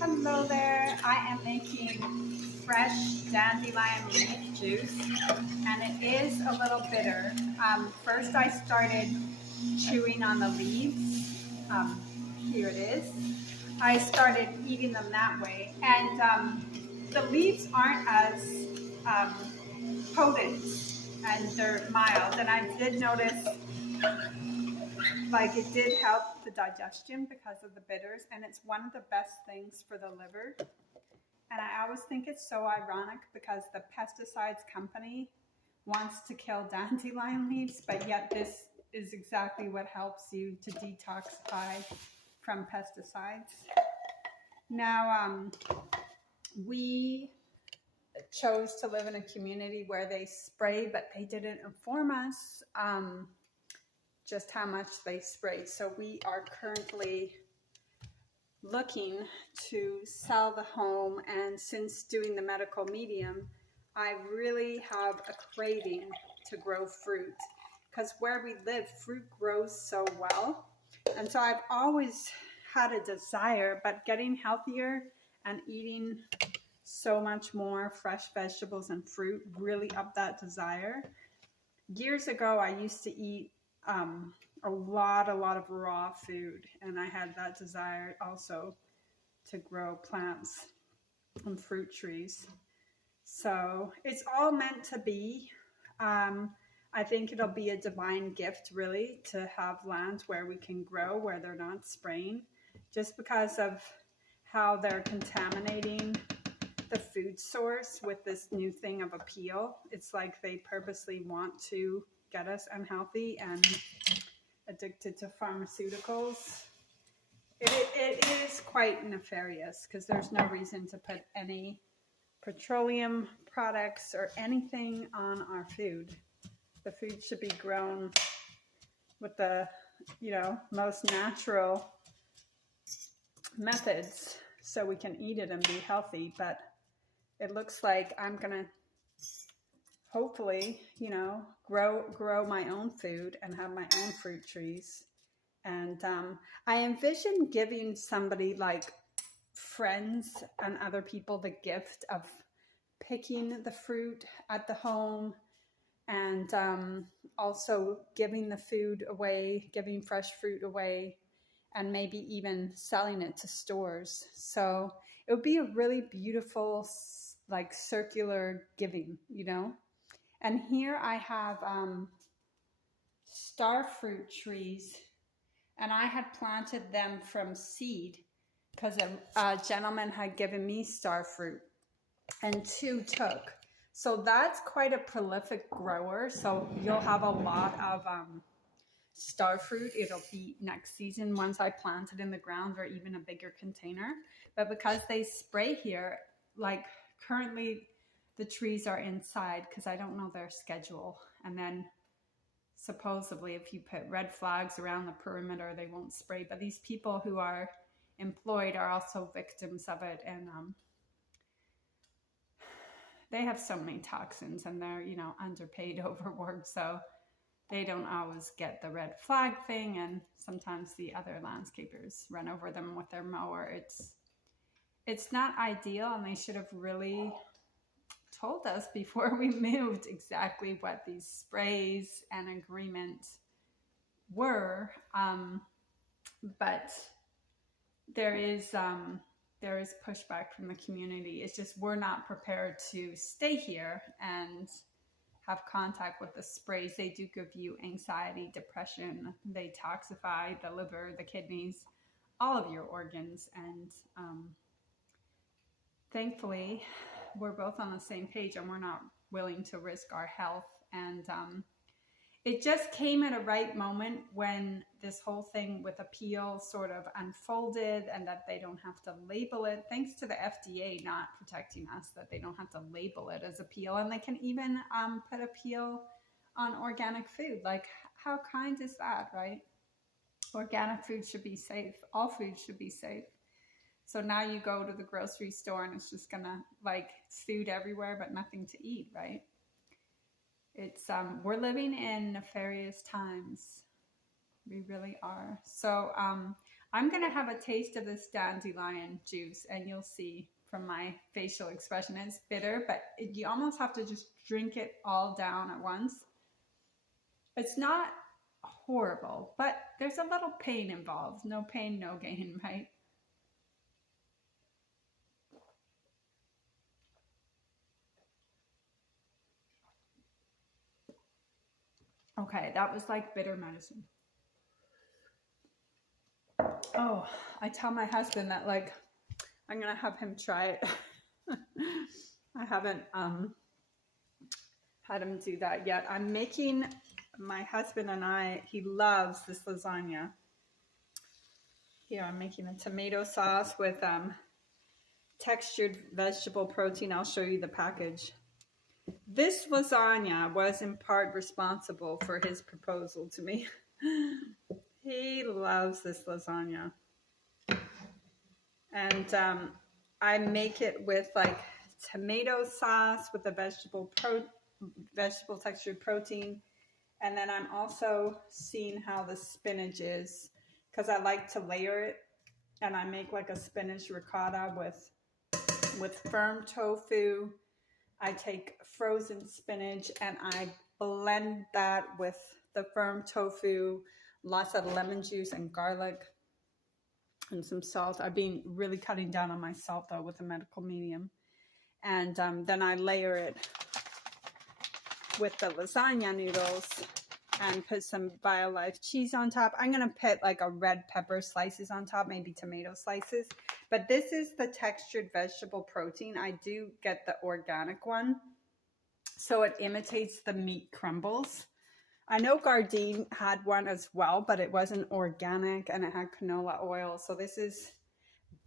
Hello there. I am making fresh dandelion leaf juice, and it is a little bitter. First, I started chewing on the leaves. Here it is. I started eating them that way, and the leaves aren't as um, potent, and they're mild. And I did notice, like, it did help the digestion because of the bitters, and it's one of the best things for the liver. And I always think it's so ironic because the pesticides company wants to kill dandelion leaves, but yet this is exactly what helps you to detoxify from pesticides. Now, we chose to live in a community where they spray, but they didn't inform us just how much they spray. So we are currently looking to sell the home, and since doing the medical medium, I really have a craving to grow fruit because where we live, fruit grows so well. And so I've always had a desire, but getting healthier and eating so much more fresh vegetables and fruit really upped that desire. Years ago, I used to eat a lot of raw food, and I had that desire also to grow plants and fruit trees. So it's all meant to be. I think it'll be a divine gift, really, to have lands where we can grow, where they're not spraying, just because of how they're contaminating the food source with this new thing of appeal. It's like they purposely want to get us unhealthy and addicted to pharmaceuticals. It is quite nefarious because there's no reason to put any petroleum products or anything on our food. The food should be grown with the, most natural methods so we can eat it and be healthy. But it looks like I'm gonna hopefully, grow my own food and have my own fruit trees. And I envision giving somebody like friends and other people the gift of picking the fruit at the home, and also giving the food away, giving fresh fruit away, and maybe even selling it to stores. So it would be a really beautiful, like, circular giving, And here I have star fruit trees, and I had planted them from seed because a gentleman had given me star fruit, and 2 took. So that's quite a prolific grower. So you'll have a lot of star fruit. It'll be next season once I plant it in the ground or even a bigger container. But because they spray here, like currently the trees are inside because I don't know their schedule. And then supposedly if you put red flags around the perimeter, they won't spray. But these people who are employed are also victims of it, and they have so many toxins, and they're, underpaid, overworked, so they don't always get the red flag thing, and sometimes the other landscapers run over them with their mower. It's not ideal, and they should have really told us before we moved exactly what these sprays and agreements were. But there is pushback from the community. It's just we're not prepared to stay here and have contact with the sprays. They do give you anxiety, depression. They toxify the liver, the kidneys, all of your organs. And thankfully, we're both on the same page, and we're not willing to risk our health. And it just came at a right moment when this whole thing with appeal sort of unfolded, and that they don't have to label it, thanks to the FDA not protecting us, that they don't have to label it as appeal. And they can even put appeal on organic food. Like, how kind is that, right? Organic food should be safe. All food should be safe. So now you go to the grocery store and it's just gonna, like, food everywhere but nothing to eat, right? It's we're living in nefarious times. We really are. So I'm going to have a taste of this dandelion juice, and you'll see from my facial expression. It's bitter, but you almost have to just drink it all down at once. It's not horrible, but there's a little pain involved. No pain, no gain, right? Okay, that was like bitter medicine. Oh, I tell my husband that like I'm gonna have him try it. I haven't had him do that yet. I'm making, my husband and I, he loves this lasagna. Here I'm making a tomato sauce with textured vegetable protein. I'll show you the package. This lasagna was in part responsible for his proposal to me. He loves this lasagna. And I make it with like tomato sauce with the vegetable textured protein. And then I'm also seeing how the spinach is, because I like to layer it. And I make like a spinach ricotta with firm tofu. I take frozen spinach and I blend that with the firm tofu, lots of lemon juice and garlic and some salt. I've been really cutting down on my salt though with the medical medium. And then I layer it with the lasagna noodles and put some BioLife cheese on top. I'm going to put like a red pepper slices on top, maybe tomato slices. But this is the textured vegetable protein. I do get the organic one, so it imitates the meat crumbles. I know Gardein had one as well, but it wasn't organic and it had canola oil. So this is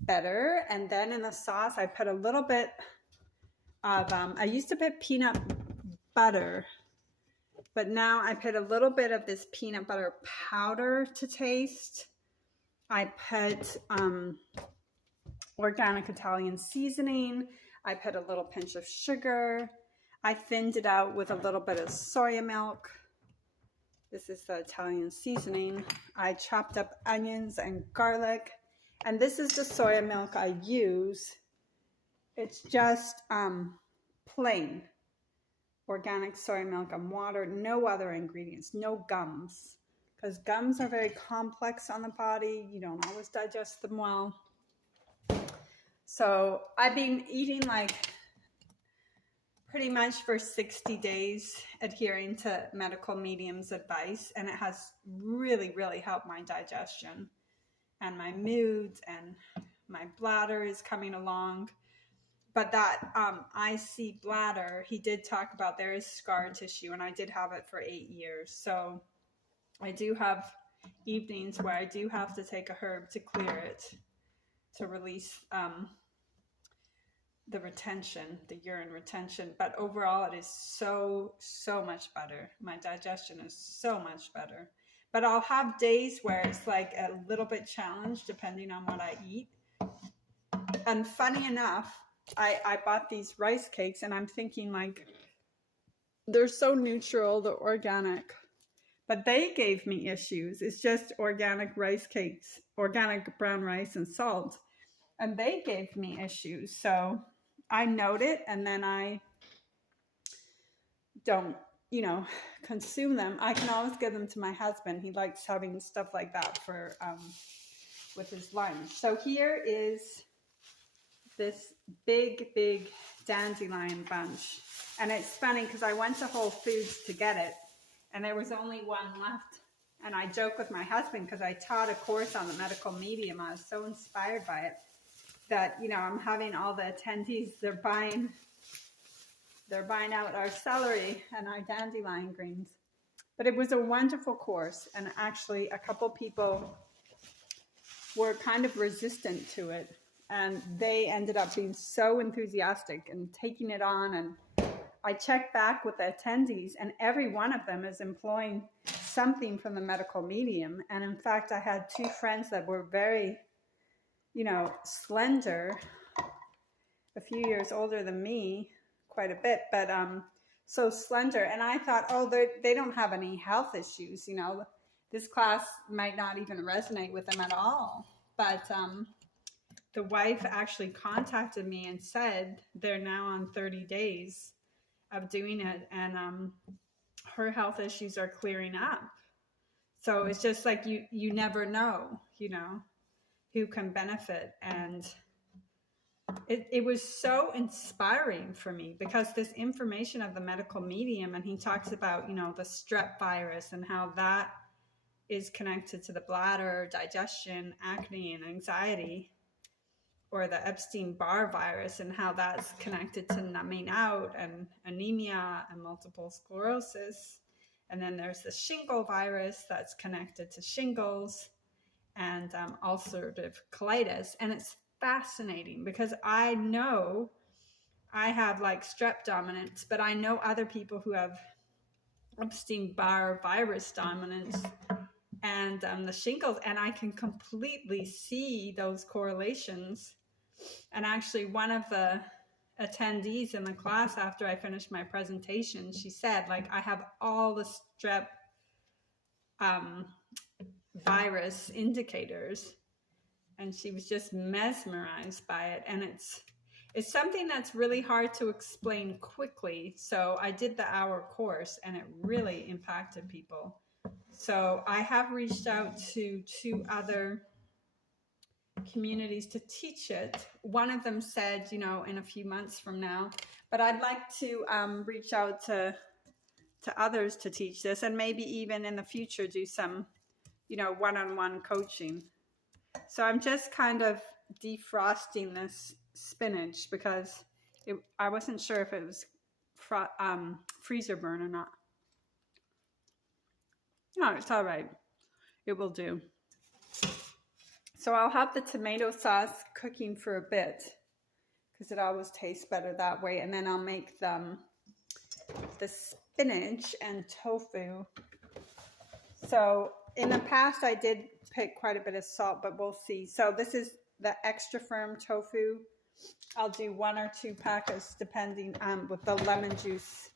better. And then in the sauce, I put a little bit of, I used to put peanut butter, but now I put a little bit of this peanut butter powder to taste. I put organic Italian seasoning. I put a little pinch of sugar. I thinned it out with a little bit of soya milk. This is the Italian seasoning. I chopped up onions and garlic. And this is the soya milk I use. It's just plain organic soy milk and water, no other ingredients, no gums. Because gums are very complex on the body. You don't always digest them well. So I've been eating like pretty much for 60 days, adhering to medical medium's advice. And it has really, really helped my digestion and my moods, and my bladder is coming along. But that IC bladder, he did talk about, there is scar tissue, and I did have it for 8 years. So I do have evenings where I do have to take a herb to clear it, to release the retention, the urine retention. But overall, it is so, so much better. My digestion is so much better. But I'll have days where it's like a little bit challenged depending on what I eat. And funny enough, I bought these rice cakes, and I'm thinking like, they're so neutral, they're organic. But they gave me issues. It's just organic rice cakes, organic brown rice and salt. And they gave me issues. So I note it, and then I don't, consume them. I can always give them to my husband. He likes having stuff like that for with his lunch. So here is this big dandelion bunch. And it's funny because I went to Whole Foods to get it, and there was only one left. And I joke with my husband, because I taught a course on the medical medium. I was so inspired by it that, I'm having all the attendees, they're buying out our celery and our dandelion greens. But it was a wonderful course, and actually a couple people were kind of resistant to it, and they ended up being so enthusiastic and taking it on. And I checked back with the attendees, and every one of them is employing something from the medical medium. And in fact, I had two friends that were very, slender, a few years older than me, quite a bit, but so slender. And I thought, they don't have any health issues. This class might not even resonate with them at all. But the wife actually contacted me and said they're now on 30 days of doing it, and her health issues are clearing up. So it's just like you never know, who can benefit. And it was so inspiring for me, because this information of the medical medium, and he talks about, the strep virus and how that is connected to the bladder, digestion, acne, and anxiety, or the Epstein-Barr virus and how that's connected to numbing out and anemia and multiple sclerosis. And then there's the shingle virus that's connected to shingles and ulcerative colitis. And it's fascinating, because I know I have like strep dominance, but I know other people who have Epstein-Barr virus dominance and the shingles, and I can completely see those correlations. And actually, one of the attendees in the class, after I finished my presentation, she said, like, I have all the strep virus indicators, and she was just mesmerized by it. And it's something that's really hard to explain quickly. So I did the hour course, and it really impacted people. So I have reached out to 2 other communities to teach it. One of them said, in a few months from now, but I'd like to reach out to others to teach this, and maybe even in the future do some, one-on-one coaching. So I'm just kind of defrosting this spinach, because I wasn't sure if it was freezer burn or not. No, it's all right. It will do. So I'll have the tomato sauce cooking for a bit, because it always tastes better that way. And then I'll make the spinach and tofu. So in the past, I did pick quite a bit of salt, but we'll see. So this is the extra firm tofu. I'll do 1 or 2 packets depending with the lemon juice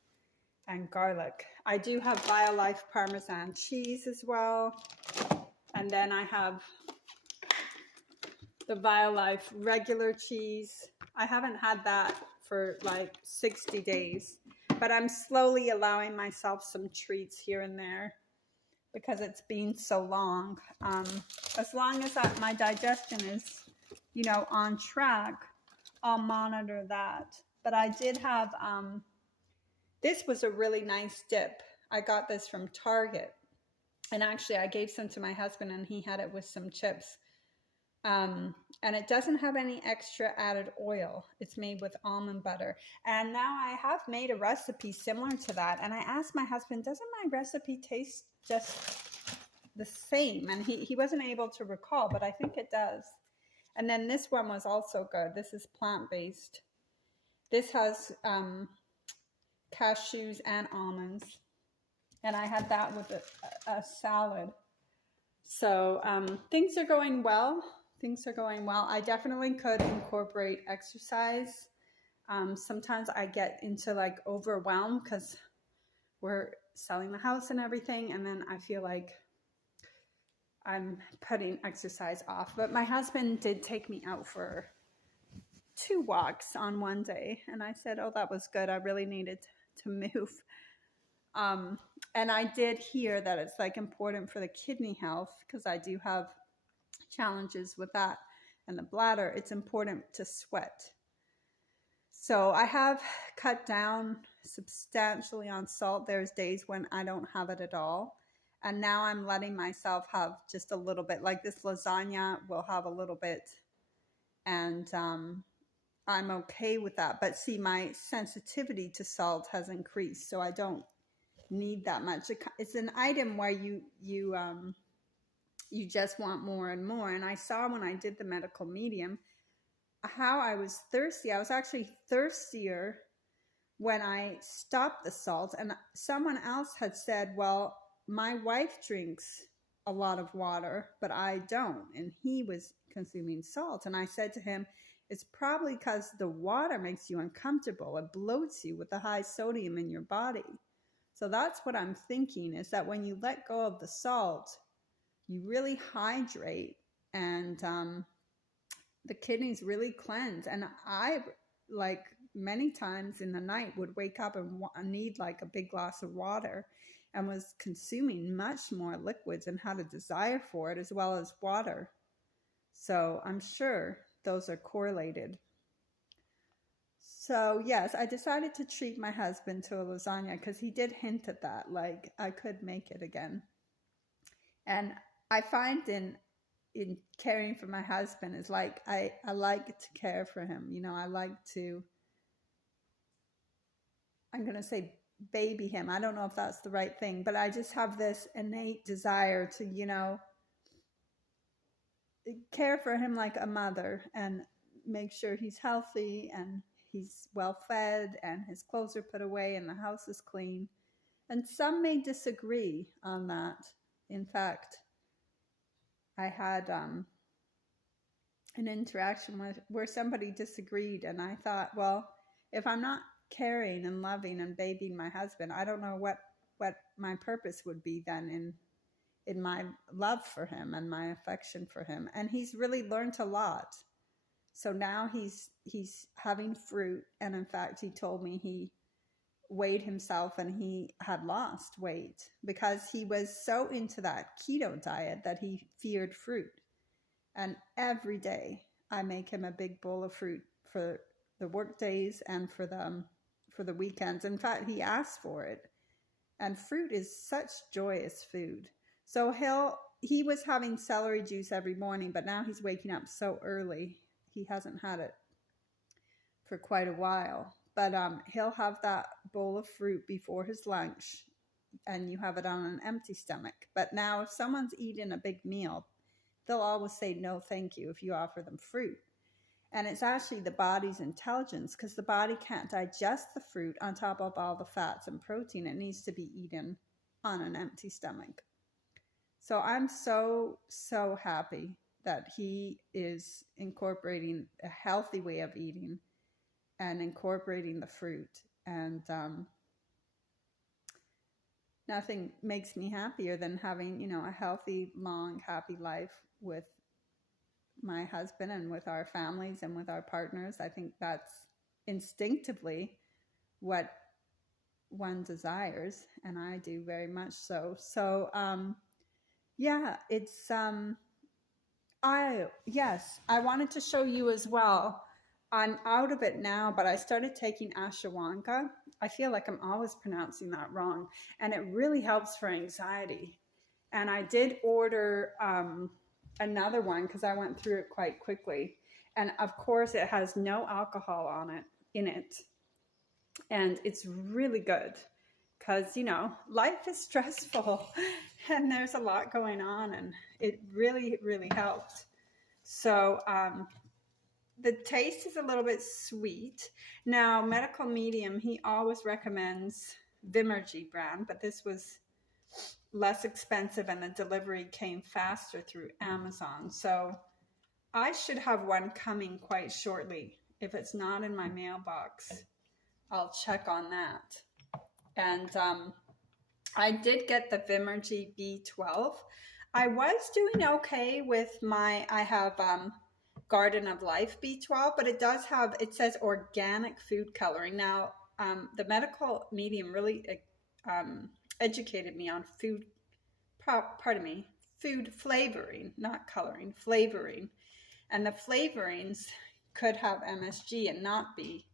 and garlic. I do have BioLife Parmesan cheese as well. And then I have the BioLife regular cheese. I haven't had that for like 60 days, but I'm slowly allowing myself some treats here and there, because it's been so long. As long as my digestion is, on track, I'll monitor that. But I did have, this was a really nice dip. I got this from Target. And actually, I gave some to my husband, and he had it with some chips. And it doesn't have any extra added oil. It's made with almond butter. And now I have made a recipe similar to that. And I asked my husband, doesn't my recipe taste just the same? And he wasn't able to recall, but I think it does. And then this one was also good. This is plant-based. This has cashews and almonds. And I had that with a salad. So things are going well. Things are going well. I definitely could incorporate exercise. Sometimes I get into like overwhelm, because we're selling the house and everything. And then I feel like I'm putting exercise off. But my husband did take me out for 2 walks on one day. And I said, oh, that was good. I really needed to move. And I did hear that it's like important for the kidney health, because I do have challenges with that, and the bladder. It's important to sweat. So I have cut down substantially on salt. There's days when I don't have it at all. And now I'm letting myself have just a little bit. Like this lasagna will have a little bit. And I'm okay with that. But see, my sensitivity to salt has increased, so I don't need that much. It's an item where you just want more and more. And I saw when I did the medical medium how I was thirsty. I was actually thirstier when I stopped the salt. And someone else had said, well, my wife drinks a lot of water, but I don't. And he was consuming salt. And I said to him, it's probably because the water makes you uncomfortable. It bloats you with the high sodium in your body. So that's what I'm thinking, is that when you let go of the salt, you really hydrate, and the kidneys really cleanse. And I, like, many times in the night would wake up and need like a big glass of water, and was consuming much more liquids and had a desire for it as well as water. So I'm sure those are correlated. So yes, I decided to treat my husband to a lasagna because he did hint at that, like I could make it again. And I find in caring for my husband is like I like to care for him. You know, I like to, I'm going to say baby him. I don't know if that's the right thing, but I just have this innate desire to, you know, care for him like a mother and make sure he's healthy and he's well fed and his clothes are put away and the house is clean. And some may disagree on that. In fact, I had an interaction where somebody disagreed, and I thought, well, if I'm not caring and loving and babying my husband, I don't know what my purpose would be then in my love for him and my affection for him. And he's really learned a lot. So now he's having fruit, and in fact, he told me he weighed himself and he had lost weight because he was so into that keto diet that he feared fruit. And every day I make him a big bowl of fruit for the work days and for the weekends. In fact, he asked for it. And fruit is such joyous food. So he was having celery juice every morning, but now he's waking up so early. He hasn't had it for quite a while. But he'll have that bowl of fruit before his lunch, and you have it on an empty stomach. But now if someone's eating a big meal, they'll always say no thank you if you offer them fruit. And it's actually the body's intelligence, because the body can't digest the fruit on top of all the fats and protein. It needs to be eaten on an empty stomach. So I'm so happy that he is incorporating a healthy way of eating and incorporating the fruit. And nothing makes me happier than having, you know, a healthy, long, happy life with my husband and with our families and with our partners. I think that's instinctively what one desires, and I do very much so. So yeah, it's I wanted to show you as well. I'm out of it now, but I started taking ashwagandha. I feel like I'm always pronouncing that wrong, and it really helps for anxiety. And I did order another one because I went through it quite quickly. And of course, it has no alcohol in it. And it's really good because, you know, life is stressful and there's a lot going on, and it really, really helped. So the taste is a little bit sweet. Now, Medical Medium, he always recommends Vimergy brand, but this was less expensive and the delivery came faster through Amazon. So I should have one coming quite shortly. If it's not in my mailbox, I'll check on that. And I did get the Vimergy B12. I was doing okay with I have Garden of Life B12, but it says organic food coloring. Now, the Medical Medium really educated me on food flavoring, not coloring, flavoring. And the flavorings could have MSG and not be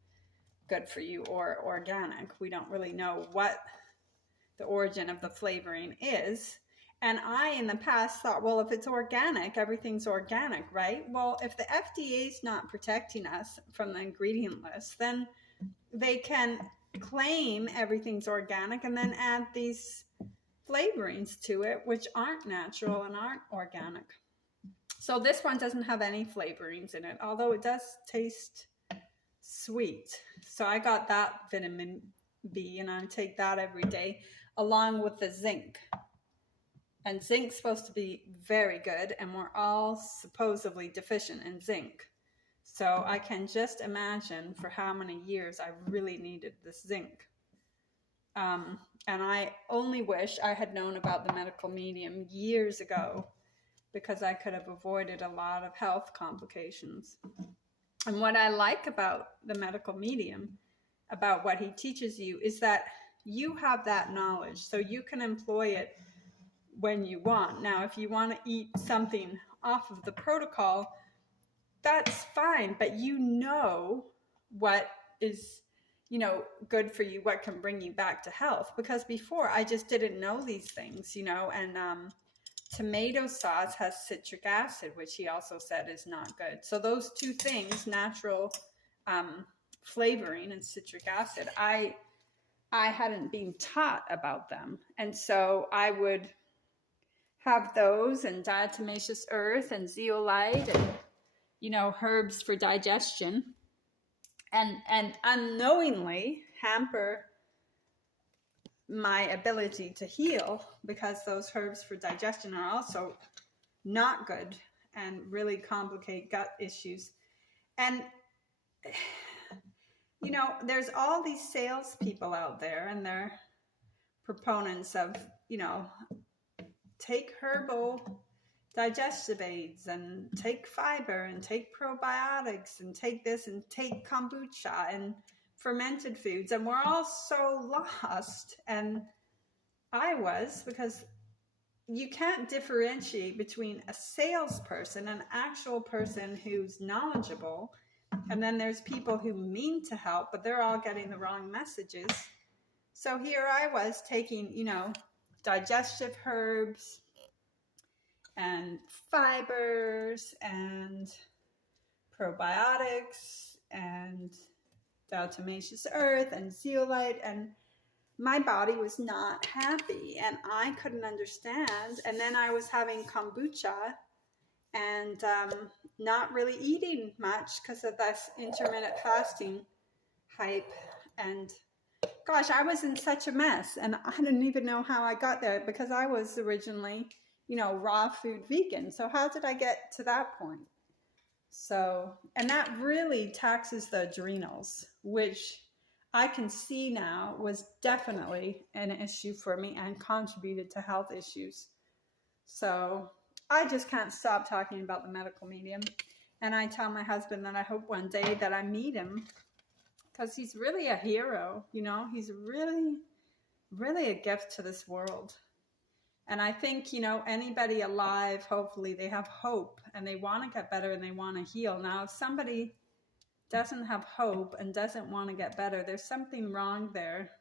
good for you, or organic. We don't really know what the origin of the flavoring is. And I, in the past, thought, well, if it's organic, everything's organic, right? Well, if the FDA is not protecting us from the ingredient list, then they can claim everything's organic and then add these flavorings to it, which aren't natural and aren't organic. So this one doesn't have any flavorings in it, although it does taste sweet. So I got that vitamin B, and I take that every day along with the zinc. And zinc's supposed to be very good, and we're all supposedly deficient in zinc. So I can just imagine for how many years I really needed this zinc. And I only wish I had known about the Medical Medium years ago, because I could have avoided a lot of health complications. And what I like about the medical medium, about what he teaches you, is that you have that knowledge, so you can employ it when you want. Now, if you want to eat something off of the protocol, that's fine, but you know what is, good for you, what can bring you back to health. Because before, I just didn't know these things, and tomato sauce has citric acid, which he also said is not good. So those two things, natural flavoring and citric acid, I hadn't been taught about them. And so I would have those and diatomaceous earth and zeolite and, herbs for digestion, and unknowingly hamper my ability to heal, because those herbs for digestion are also not good and really complicate gut issues. And there's all these salespeople out there, and they're proponents of, take herbal digestive aids and take fiber and take probiotics and take this and take kombucha and fermented foods. And we're all so lost. And I was, because you can't differentiate between a salesperson, an actual person who's knowledgeable, and then there's people who mean to help, but they're all getting the wrong messages. So here I was taking, digestive herbs and fibers and probiotics and diatomaceous earth and zeolite, and my body was not happy and I couldn't understand. And then I was having kombucha and not really eating much because of this intermittent fasting hype. And gosh, I was in such a mess, and I didn't even know how I got there, because I was originally, raw food vegan. So how did I get to that point? So, and that really taxes the adrenals, which I can see now was definitely an issue for me and contributed to health issues. So I just can't stop talking about the medical medium. And I tell my husband that I hope one day that I meet him, because he's really a hero, he's really, really a gift to this world. And I think, anybody alive, hopefully they have hope and they want to get better and they want to heal. Now, if somebody doesn't have hope and doesn't want to get better, there's something wrong there.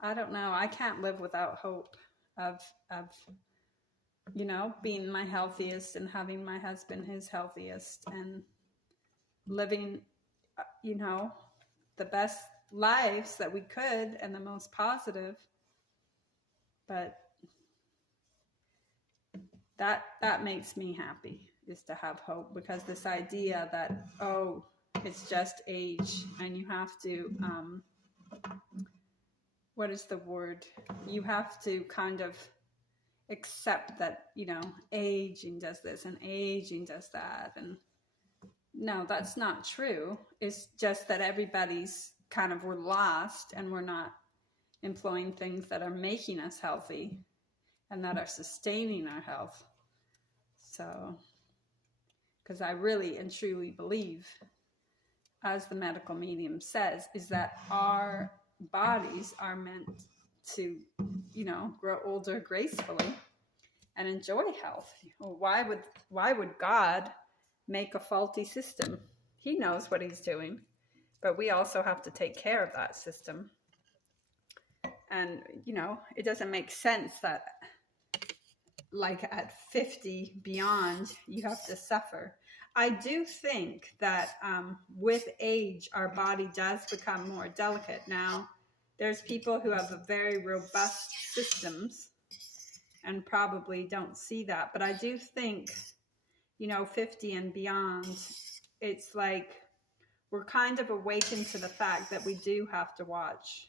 I don't know. I can't live without hope of being my healthiest and having my husband his healthiest and living, the best lives that we could and the most positive. But that makes me happy, is to have hope, because this idea that, it's just age and you have to, what is the word? You have to kind of accept that, aging does this and aging does that. And no, that's not true. It's just that everybody's we're lost and we're not employing things that are making us healthy and that are sustaining our health. So, because I really and truly believe, as the medical medium says, is that our bodies are meant to, grow older gracefully and enjoy health. Why would God make a faulty system? He knows what he's doing, but we also have to take care of that system. And, it doesn't make sense that like at 50 beyond, you have to suffer. I do think that with age, our body does become more delicate. Now, there's people who have a very robust systems and probably don't see that. But I do think, 50 and beyond, it's like we're kind of awakened to the fact that we do have to watch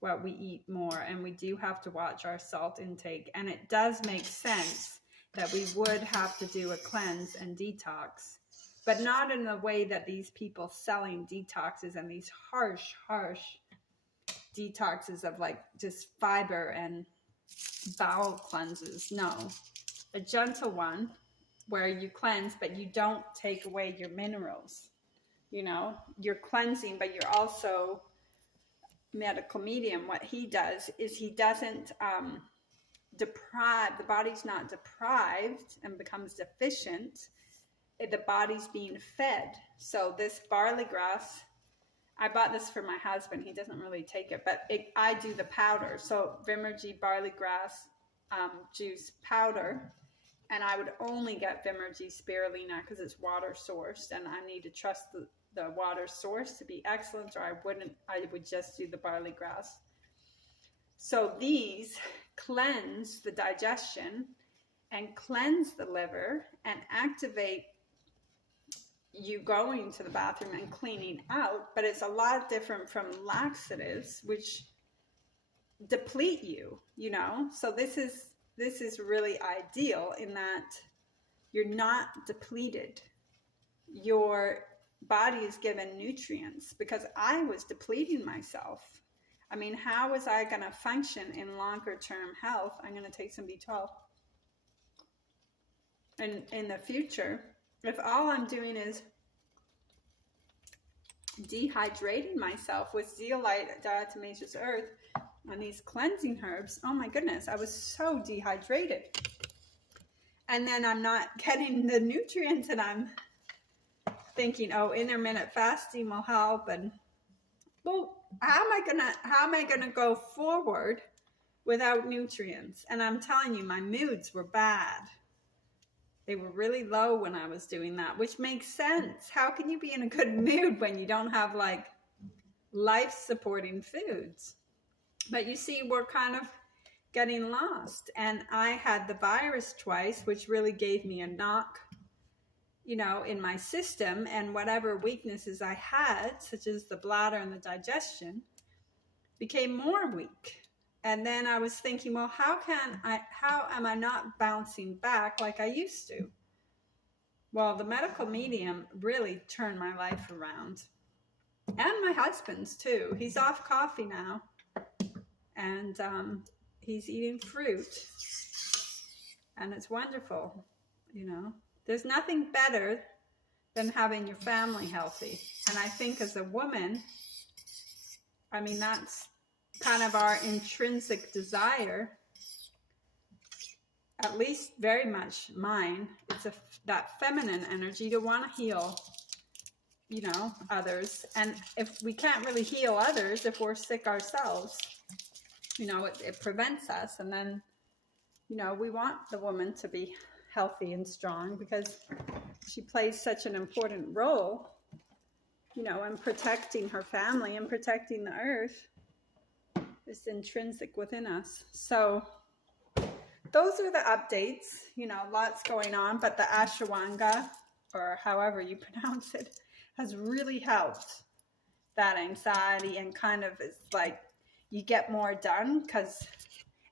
what we eat more, and we do have to watch our salt intake. And it does make sense that we would have to do a cleanse and detox, but not in the way that these people selling detoxes and these harsh detoxes of like just fiber and bowel cleanses. No, a gentle one where you cleanse, but you don't take away your minerals. You know, you're cleansing, but you're also medical medium. What he does is he doesn't deprive, the body's not deprived and becomes deficient. The body's being fed. So this barley grass, I bought this for my husband. He doesn't really take it, but I do the powder. So Vimergy barley grass juice powder. And I would only get Vimergy spirulina because it's water sourced, and I need to trust the water source to be excellent, or I would just do the barley grass. So these cleanse the digestion and cleanse the liver and activate you going to the bathroom and cleaning out, but it's a lot different from laxatives, which deplete you, you know? So this is really ideal in that you're not depleted. Your body is given nutrients, because I was depleting myself. I mean, how was I going to function in longer term health? I'm going to take some B12. And in the future, if all I'm doing is dehydrating myself with zeolite, diatomaceous earth, and these cleansing herbs, oh my goodness, I was so dehydrated. And then I'm not getting the nutrients, and I'm thinking, oh, intermittent fasting will help. And well, how am I gonna go forward without nutrients? And I'm telling you, my moods were bad. They were really low when I was doing that, which makes sense. How can you be in a good mood when you don't have like life-supporting foods? But you see, we're kind of getting lost. And I had the virus twice, which really gave me a knock, you know, in my system, and whatever weaknesses I had, such as the bladder and the digestion, became more weak. And then I was thinking, well, how am I not bouncing back like I used to? Well, the medical medium really turned my life around, and my husband's too. He's off coffee now, and he's eating fruit, and it's wonderful, you know. There's nothing better than having your family healthy. And I think as a woman, I mean, that's kind of our intrinsic desire, at least very much mine. It's that feminine energy to want to heal, you know, others. And if we can't really heal others, if we're sick ourselves, you know, it prevents us. And then, you know, we want the woman to be healthy and strong because she plays such an important role, you know, in protecting her family and protecting the earth. It's intrinsic within us. So those are the updates, you know, lots going on, but the ashwagandha, or however you pronounce it, has really helped that anxiety, and kind of is like you get more done, because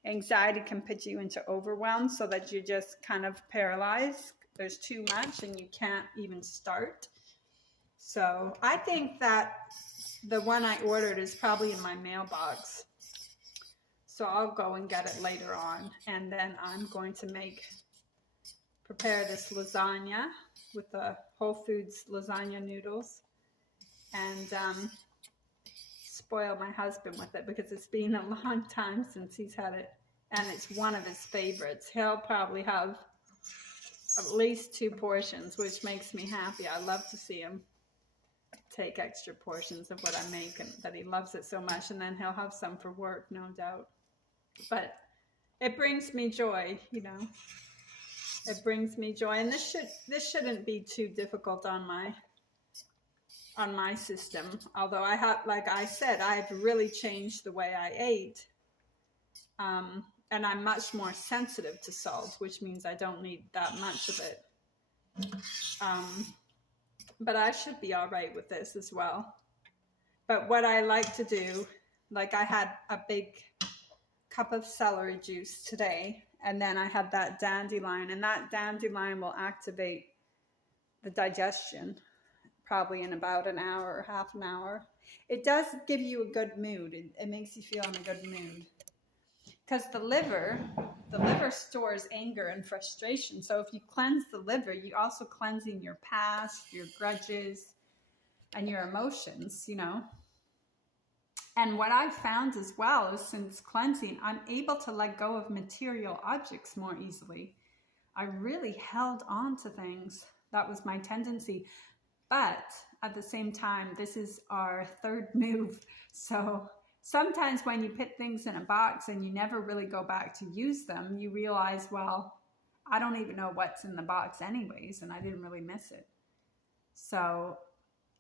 anxiety can put you into overwhelm so that you're just kind of paralyzed. There's too much and you can't even start. So I think that the one I ordered is probably in my mailbox. So I'll go and get it later on. And then I'm going to prepare this lasagna with the Whole Foods lasagna noodles, and spoil my husband with it, because it's been a long time since he's had it, and it's one of his favorites. He'll probably have at least 2 portions, which makes me happy. I love to see him take extra portions of what I make, and that he loves it so much, and then he'll have some for work, no doubt. But it brings me joy, you know. It brings me joy, and this shouldn't be too difficult on my system. Although I have, like I said, I've really changed the way I ate. And I'm much more sensitive to salt, which means I don't need that much of it. But I should be all right with this as well. But what I like to do, like I had a big cup of celery juice today, and then I had that dandelion, and that dandelion will activate the digestion probably in about an hour or half an hour. It does give you a good mood. It makes you feel in a good mood. because the liver stores anger and frustration. So if you cleanse the liver, you're also cleansing your past, your grudges, and your emotions, you know. And what I've found as well is, since cleansing, I'm able to let go of material objects more easily. I really held on to things. That was my tendency. But at the same time, this is our third move. So sometimes when you put things in a box and you never really go back to use them, you realize, well, I don't even know what's in the box anyways, and I didn't really miss it. So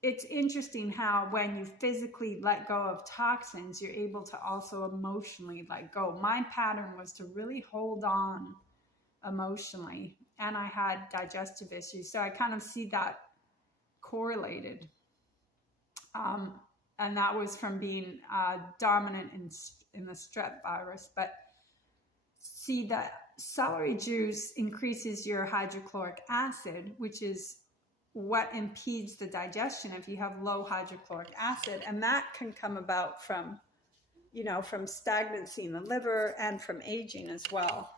it's interesting how when you physically let go of toxins, you're able to also emotionally let go. My pattern was to really hold on emotionally, and I had digestive issues. So I kind of see that correlated. And that was from being dominant in the strep virus. But see, that celery juice increases your hydrochloric acid, which is what impedes the digestion if you have low hydrochloric acid. And that can come about from, you know, from stagnancy in the liver and from aging as well.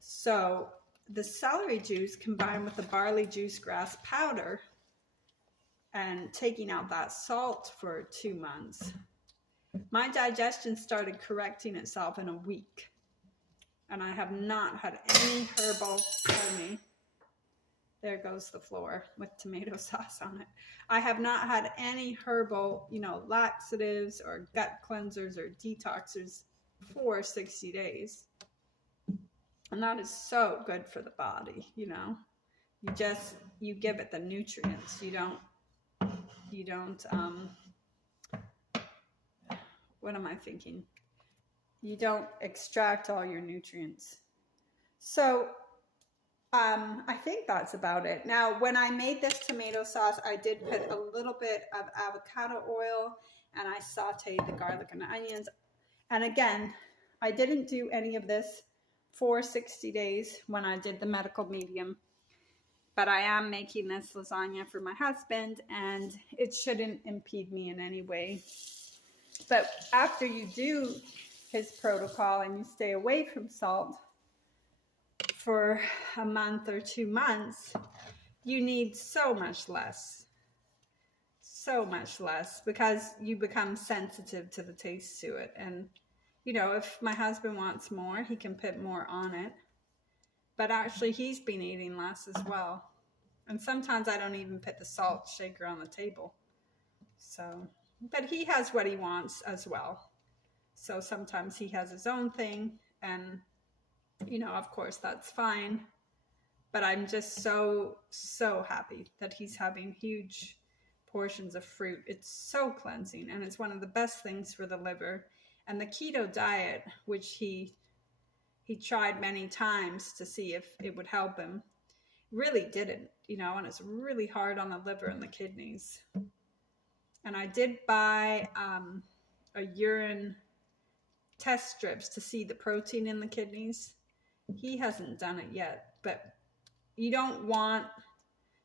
So the celery juice combined with the barley juice grass powder and taking out that salt for 2 months, my digestion started correcting itself in a week. And I have not had any herbal, pardon me, there goes the floor with tomato sauce on it. I have not had any herbal, you know, laxatives or gut cleansers or detoxers for 60 days. And that is so good for the body, you know. You give it the nutrients. You don't, what am I thinking? You don't extract all your nutrients. So I think that's about it. Now, when I made this tomato sauce, I did put a little bit of avocado oil, and I sauteed the garlic and onions. And again, I didn't do any of this for 60 days when I did the medical medium, but I am making this lasagna for my husband, and it shouldn't impede me in any way. But after you do his protocol and you stay away from salt for a month or 2 months, you need so much less, because you become sensitive to the taste to it. And, you know, if my husband wants more, he can put more on it. But actually, he's been eating less as well. And sometimes I don't even put the salt shaker on the table. So, but he has what he wants as well. So sometimes he has his own thing, and, you know, of course, that's fine. But I'm just so happy that he's having huge portions of fruit. It's so cleansing, and it's one of the best things for the liver. And the keto diet, which he tried many times to see if it would help him, really didn't, you know, and it's really hard on the liver and the kidneys. And I did buy a urine test strips to see the protein in the kidneys. He hasn't done it yet, but you don't want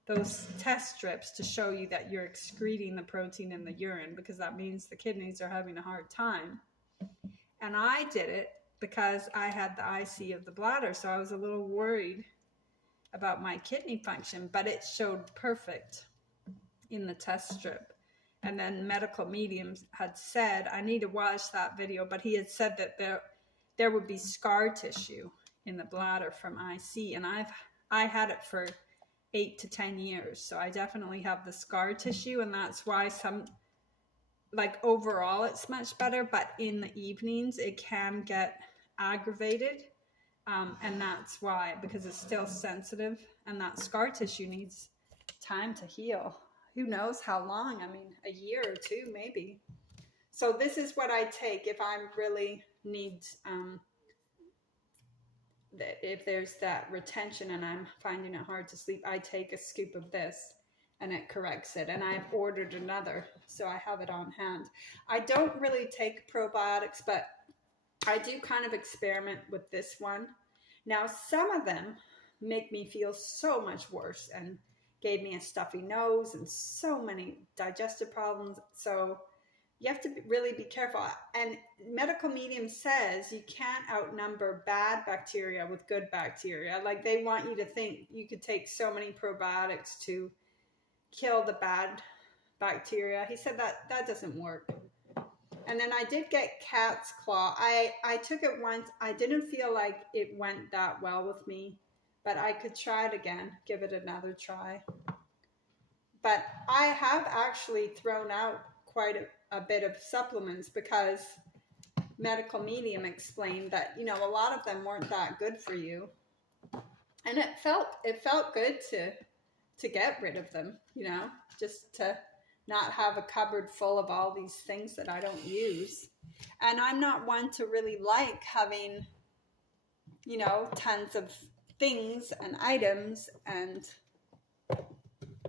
those test strips to show you that you're excreting the protein in the urine, because that means the kidneys are having a hard time. And I did it because I had the IC of the bladder, so I was a little worried about my kidney function, but it showed perfect in the test strip. And then medical mediums had said, I need to watch that video, but he had said that there would be scar tissue in the bladder from IC, and I had it for 8 to 10 years, so I definitely have the scar tissue, and that's why like overall it's much better, but in the evenings it can get aggravated, and that's why, because it's still sensitive, and that scar tissue needs time to heal. Who knows how long? I mean, a year or 2 maybe. So this is what I take if I really need, if there's that retention and I'm finding it hard to sleep, I take a scoop of this and it corrects it. And I've ordered another, so I have it on hand. I don't really take probiotics, but I do kind of experiment with this one. Now, some of them make me feel so much worse and gave me a stuffy nose and so many digestive problems. So you have to really be careful. And medical medium says you can't outnumber bad bacteria with good bacteria. Like, they want you to think you could take so many probiotics to kill the bad bacteria. He said that doesn't work. And then I did get cat's claw. I took it once. I didn't feel like it went that well with me, but I could try it again, give it another try. But I have actually thrown out quite a bit of supplements because medical medium explained that, you know, a lot of them weren't that good for you. And it felt good to get rid of them, you know, just to not have a cupboard full of all these things that I don't use. And I'm not one to really like having, you know, tons of things and items. And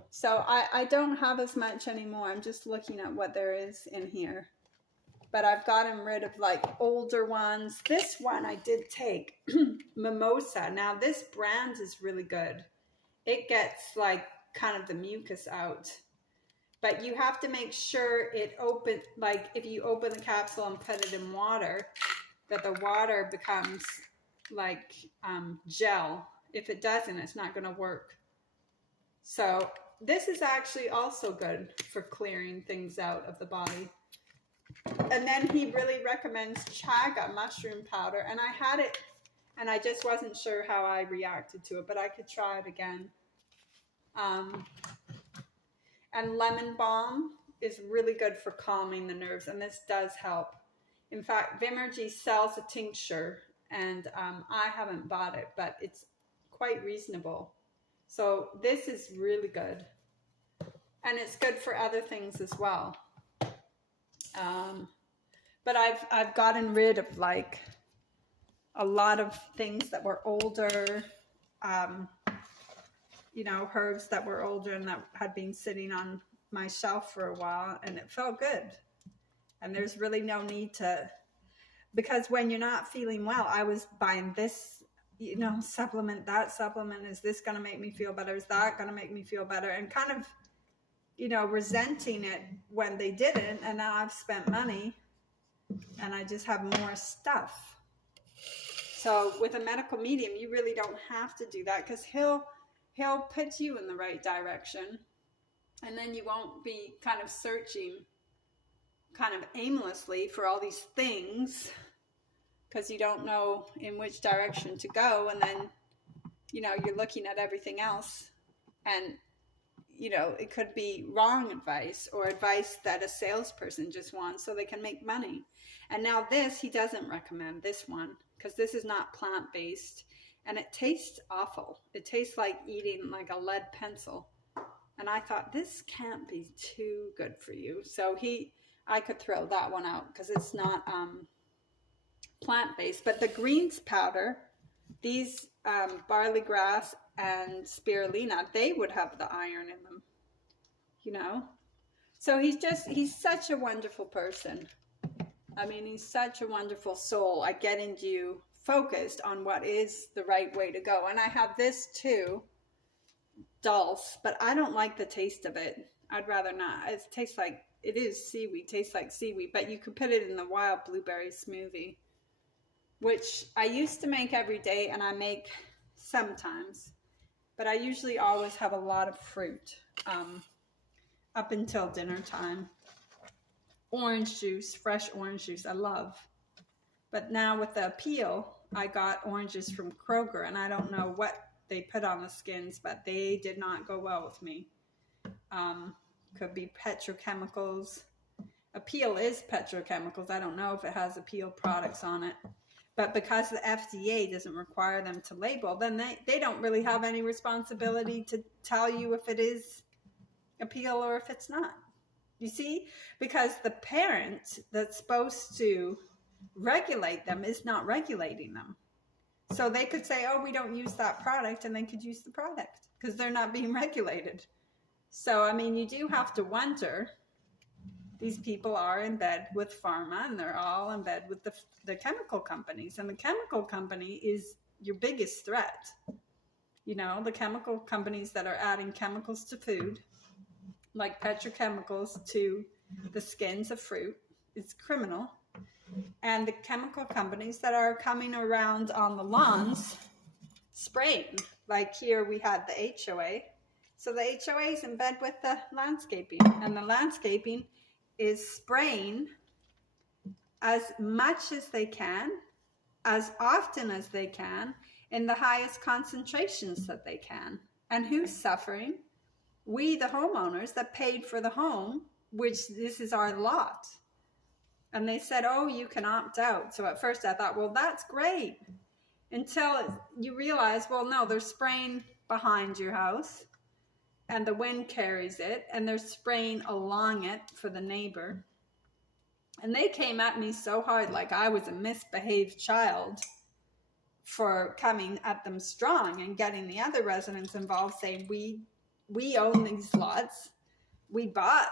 so I don't have as much anymore. I'm just looking at what there is in here. But I've gotten rid of like older ones. This one I did take, Mimosa. Now this brand is really good. It gets like kind of the mucus out. But you have to make sure it open, like if you open the capsule and put it in water, that the water becomes like gel. If it doesn't, it's not going to work. So this is actually also good for clearing things out of the body. And then he really recommends chaga mushroom powder. And I had it and I just wasn't sure how I reacted to it, but I could try it again. And lemon balm is really good for calming the nerves, and this does help. In fact, Vimergy sells a tincture, and I haven't bought it, but it's quite reasonable. So this is really good, and it's good for other things as well. But I've gotten rid of like a lot of things that were older. You know, herbs that were older and that had been sitting on my shelf for a while, and it felt good. And there's really no need to, because when you're not feeling well, I was buying this, you know, supplement, that supplement. Is this going to make me feel better? Is that going to make me feel better? And kind of, you know, resenting it when they didn't. And now I've spent money and I just have more stuff. So with a medical medium, you really don't have to do that, because he'll put you in the right direction, and then you won't be kind of searching kind of aimlessly for all these things because you don't know in which direction to go. And then, you know, you're looking at everything else, and, you know, it could be wrong advice or advice that a salesperson just wants so they can make money. And now this, he doesn't recommend this one because this is not plant-based. And it tastes awful. It tastes like eating like a lead pencil. And I thought, this can't be too good for you. So I could throw that one out because it's not plant-based. But the greens powder, these barley grass and spirulina, they would have the iron in them, you know. So he's such a wonderful person. I mean, he's such a wonderful soul at getting you focused on what is the right way to go. And I have this too, dulse, but I don't like the taste of it. I'd rather not. It tastes like, it is seaweed, tastes like seaweed, but you could put it in the wild blueberry smoothie, which I used to make every day, and I make sometimes, but I usually always have a lot of fruit up until dinner time. Orange juice, fresh orange juice, I love. But now with the peel, I got oranges from Kroger, and I don't know what they put on the skins, but they did not go well with me. Could be petrochemicals. A peel is petrochemicals. I don't know if it has a peel products on it. But because the FDA doesn't require them to label, then they don't really have any responsibility to tell you if it is a peel or if it's not. You see? Because the parent that's supposed to regulate them is not regulating them. So they could say, oh, we don't use that product, and they could use the product because they're not being regulated. So, I mean, you do have to wonder, these people are in bed with pharma, and they're all in bed with the chemical companies, and the chemical company is your biggest threat. You know, the chemical companies that are adding chemicals to food, like petrochemicals to the skins of fruit. It's criminal. And the chemical companies that are coming around on the lawns spraying. Like here we had the HOA. So the HOA is in bed with the landscaping, and the landscaping is spraying as much as they can, as often as they can, in the highest concentrations that they can. And who's suffering? We, the homeowners that paid for the home, which this is our lot. And they said, oh, you can opt out. So at first I thought, well, that's great. Until you realize, well, no, they're spraying behind your house and the wind carries it, and they're spraying along it for the neighbor. And they came at me so hard, like I was a misbehaved child for coming at them strong and getting the other residents involved, saying, we own these lots, we bought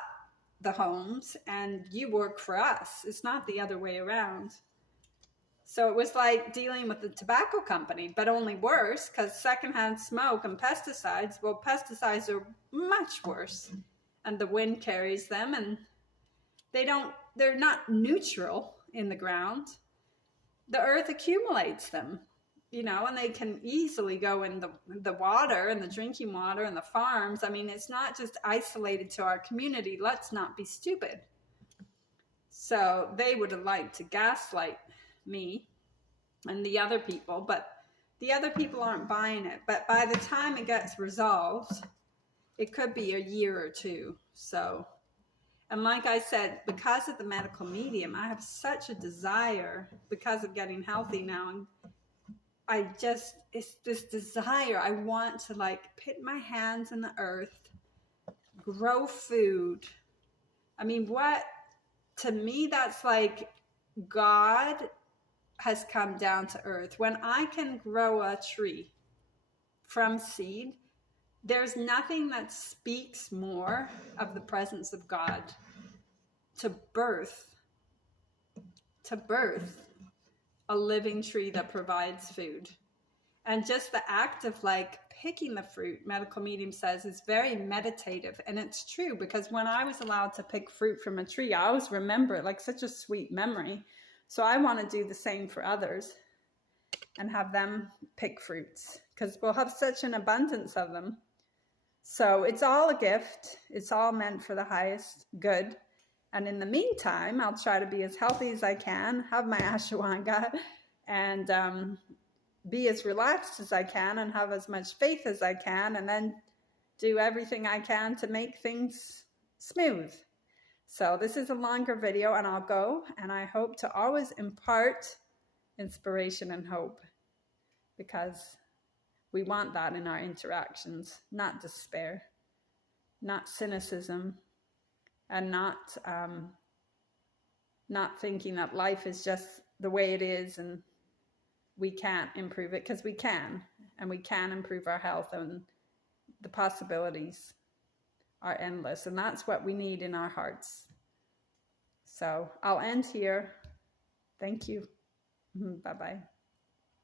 the homes, and you work for us. It's not the other way around. So it was like dealing with the tobacco company, but only worse, because secondhand smoke and pesticides, well, pesticides are much worse, and the wind carries them, and they're not neutral in the ground. The earth accumulates them, you know, and they can easily go in the water and the drinking water and the farms. I mean, it's not just isolated to our community. Let's not be stupid. So they would have liked to gaslight me and the other people, but the other people aren't buying it. But by the time it gets resolved, it could be a year or two. So, and like I said, because of the medical medium, I have such a desire, because of getting healthy now, and it's this desire. I want to like put my hands in the earth, grow food. I mean, to me, that's like God has come down to earth. When I can grow a tree from seed, there's nothing that speaks more of the presence of God to birth a living tree that provides food. And just the act of like picking the fruit, medical medium says, is very meditative. And it's true, because when I was allowed to pick fruit from a tree, I always remember it, like such a sweet memory. So I want to do the same for others and have them pick fruits, because we'll have such an abundance of them. So it's all a gift. It's all meant for the highest good. And in the meantime, I'll try to be as healthy as I can, have my ashwagandha, and be as relaxed as I can, and have as much faith as I can, and then do everything I can to make things smooth. So this is a longer video, and I'll go, and I hope to always impart inspiration and hope, because we want that in our interactions, not despair, not cynicism, and not thinking that life is just the way it is and we can't improve it, because we can, and we can improve our health, and the possibilities are endless, and that's what we need in our hearts. So I'll end here. Thank you. Bye-bye.